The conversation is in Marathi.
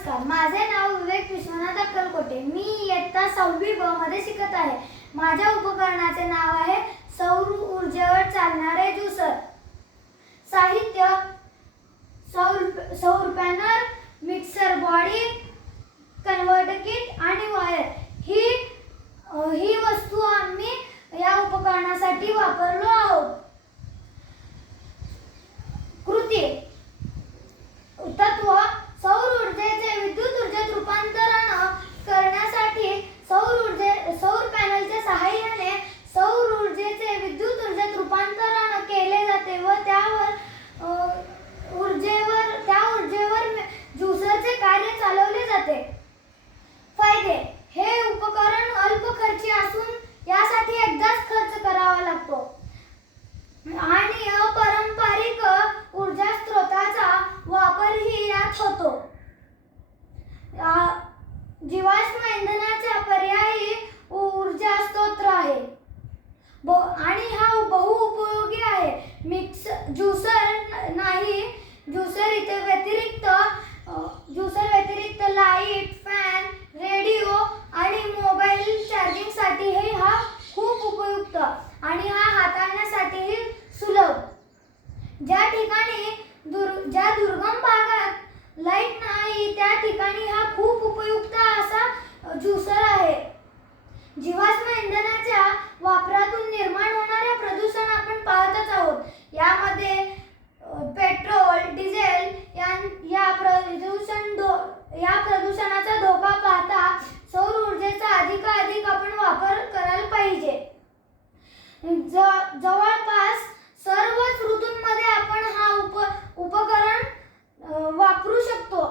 नमस्कार, माझे नाव विवेक विश्वनाथ अक्कलकोटे. मी इयत्ता 6वी ब मध्ये शिकत आहे. माझ्या उपकरणाचे नाव आहे सौर ऊर्जेवर चालणारे ज्यूसर. साहित्य: सौर panel, mixer body, converter kit आणि वायर. ही वस्तू आम्ही या उपकरणासाठी वापरलो आहोत. कृती: तत्व: सौर ऊर्जेचे विद्युत ऊर्जेत रूपांतरण करण्यासाठी सौर पॅनलच्या सहाय्याने सौर ऊर्जेचे विद्युत ऊर्जेत रूपांतरण केले जाते व त्या ऊर्जेवर ज्यूसरचे कार्य चालवले जाते. फायदे: हे उपकरण अल्प खर्ची असून यासाठी एकदाच खर्च करावा लागतो आणि अपारंपरिक ऊर्जा स्रोताचा वापरही यात होतो. जीवाश्म इंधनाचा पर्यायी ऊर्जा स्रोत आहे आणि हा बहुउपयोगी आहे. ज्यूसर व्यतिरिक्त लाईट, फॅन, रेडिओ आणि मोबाईल चार्जिंगसाठीही हा खूप उपयुक्त आणि हा हाताळण्यासाठीही सुलभ. ज्या दुर्गम भागात लाईट नाही त्या ठिकाणी हा खूप उपयुक्त असा ज्यूसर आहे. जीवाश्म इंधनाच्या वापरातून निर्माण होणारे प्रदूषण आपण पाहतच आहोत. यामध्ये पेट्रोल, डिझेल या प्रदूषणाचा धोका पाहता सौर ऊर्जेचा अधिकाधिक आपण वापर करायला पाहिजे. जवळपास सर्वच ऋतूंमध्ये आपण हा उपकरण वापरू शकतो.